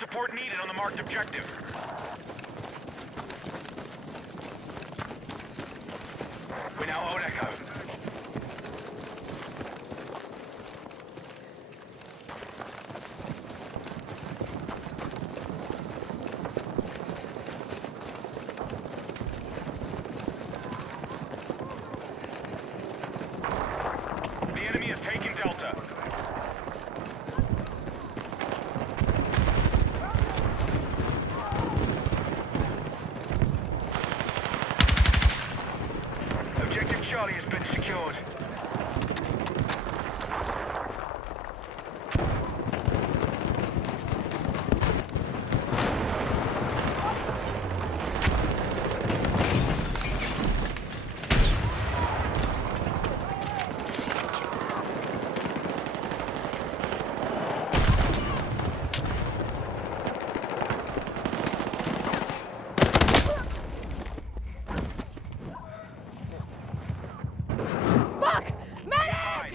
support needed on the marked objective. We now hold Echo. The enemy has taken Delta. Objective Charlie has been secured.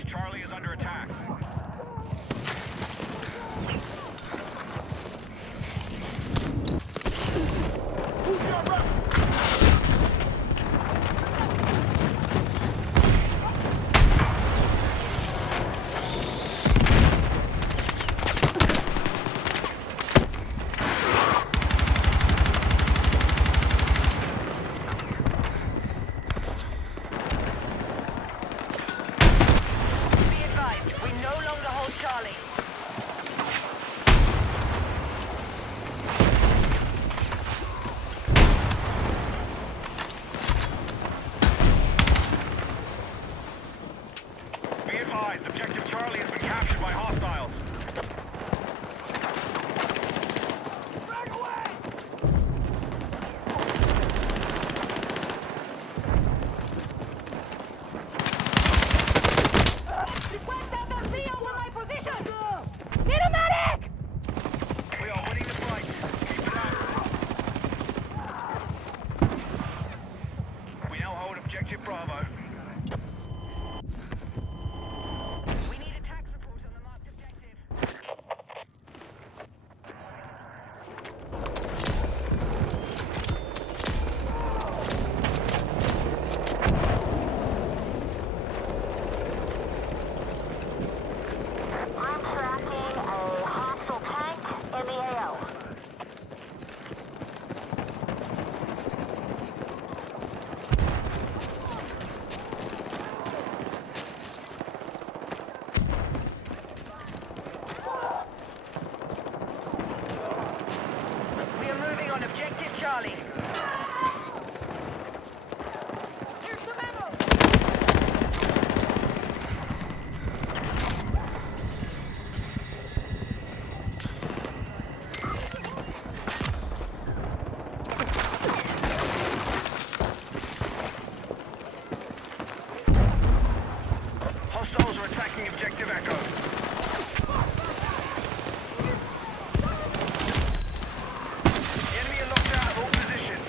Charlie is under attack. Be advised, Objective Charlie has been captured by hostiles. Request SMC over my position! Need a medic! We are winning the fight. Keep it up. We now hold Objective Bravo. We need attack support on the marked objective. I'm tracking a hostile tank in the AO. We are moving on objective Charlie. Here's some ammo! Hostiles are attacking Objective Echo. The enemy are locked out of all positions.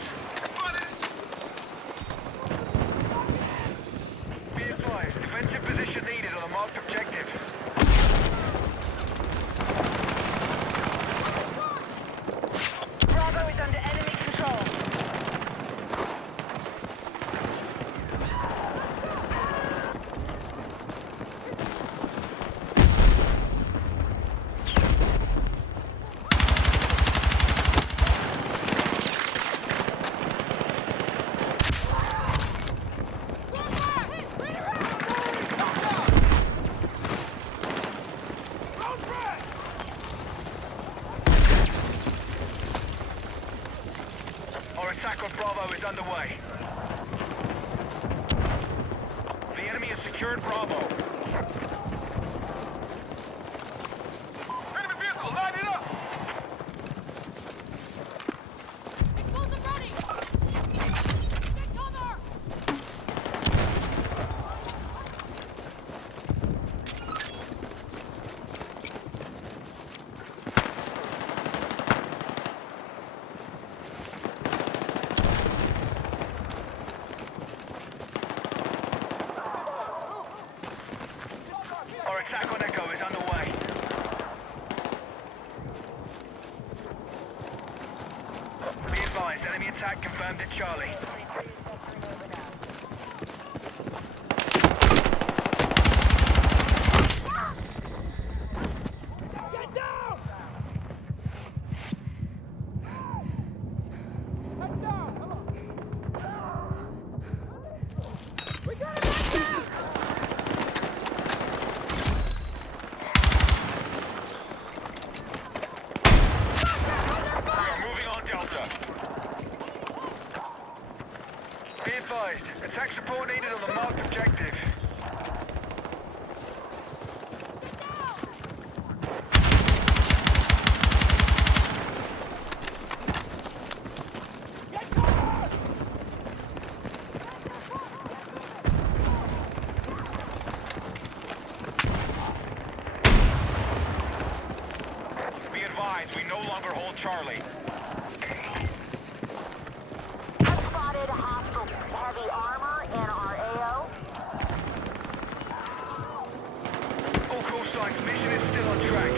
Be advised, defensive position needed on the marked objective. Bravo is under enemy control. Our attack on Bravo is underway. The enemy has secured Bravo. Enemy vehicle, line it up! Explosive ready! Get cover! Our attack on Echo is underway. landed Charlie. Get down! Head down! Come on! We got it right down! We are moving on Delta. Be advised, attack support needed on the marked objective. Get covered! Be advised, we no longer hold Charlie. I've spotted hostile heavy armor in our AO. All call signs, mission is still on track.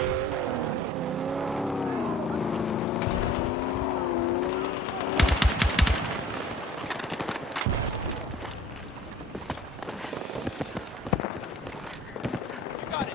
You got it!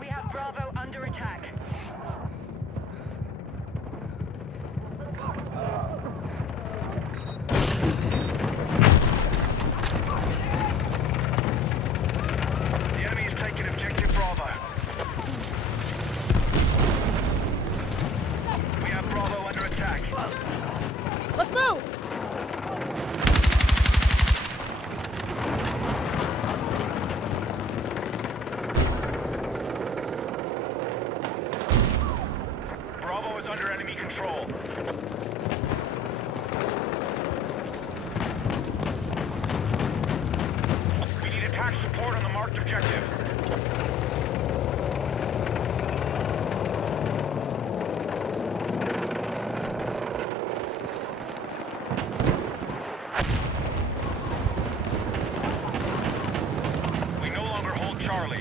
We have Bravo under attack. The enemy is taking objective Bravo. We have Bravo under attack. Let's move! Bravo is under enemy control. We need attack support on the marked objective. We no longer hold Charlie.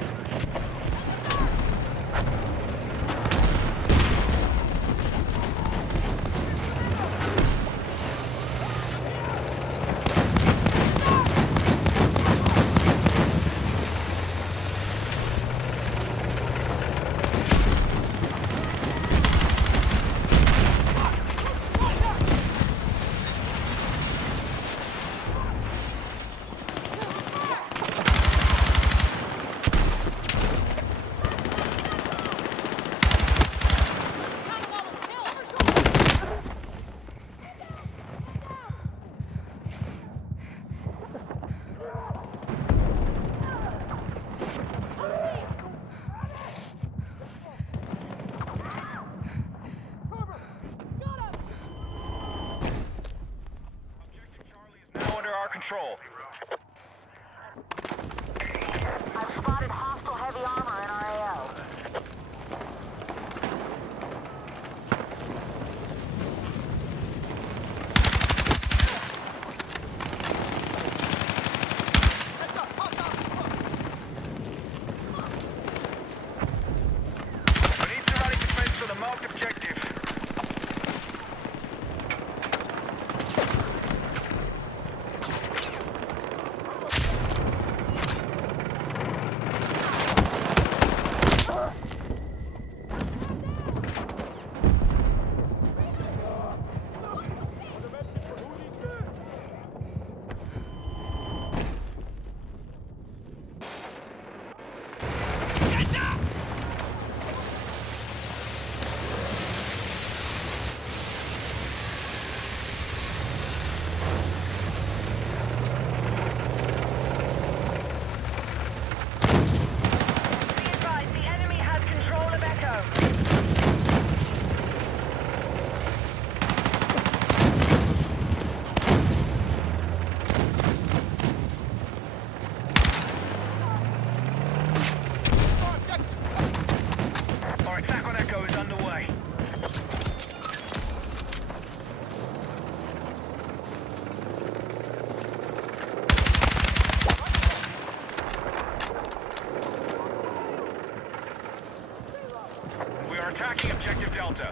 are attacking objective Delta.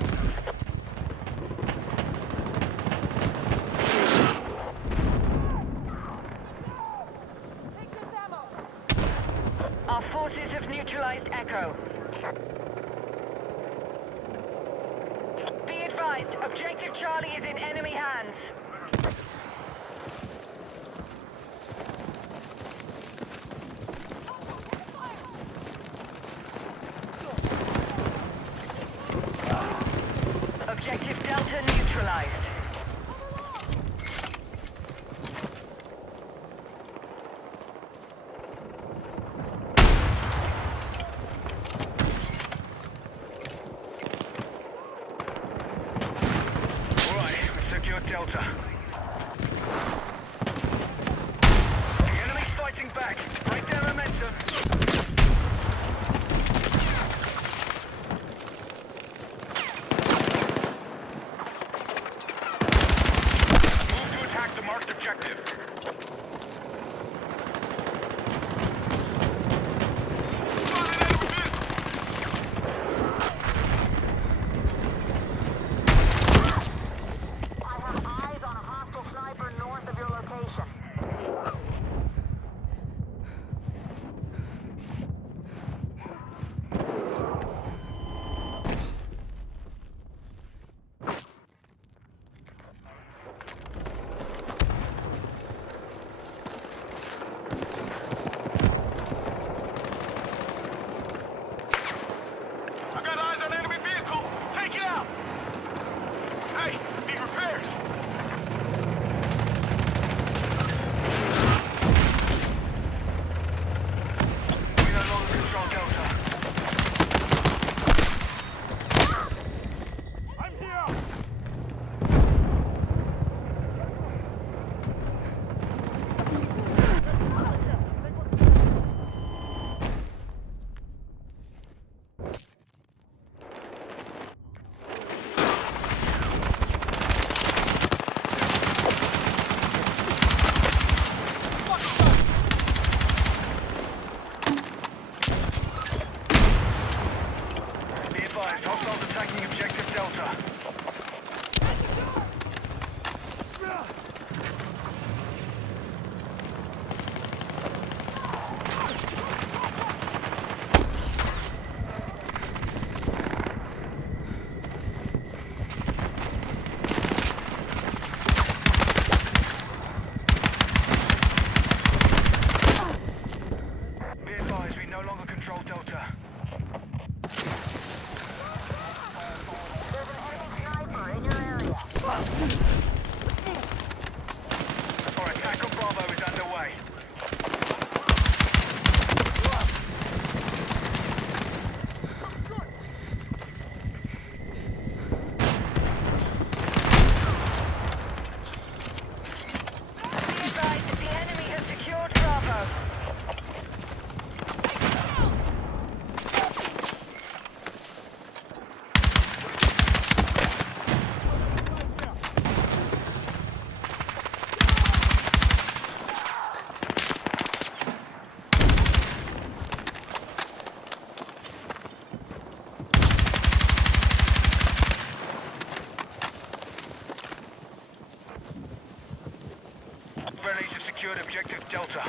Take this ammo. Our forces have neutralized Echo. Be advised, Objective Charlie is in enemy hands. Objective Delta neutralized. All right, we've secured Delta. The enemy's fighting back. Break their momentum. Move to attack the marked objective. I have eyes on a hostile sniper north of your location. I've got eyes on enemy vehicle. Take it out. Hey, need repairs. We no longer control Delta. I'm here. Be advised, hostiles attacking objective Delta. Be advised, we no longer control Delta. There's an enemy sniper in your area. Our attack on Bravo is underway. Be advised, the enemy has secured Bravo. Friendlies have secured objective Delta.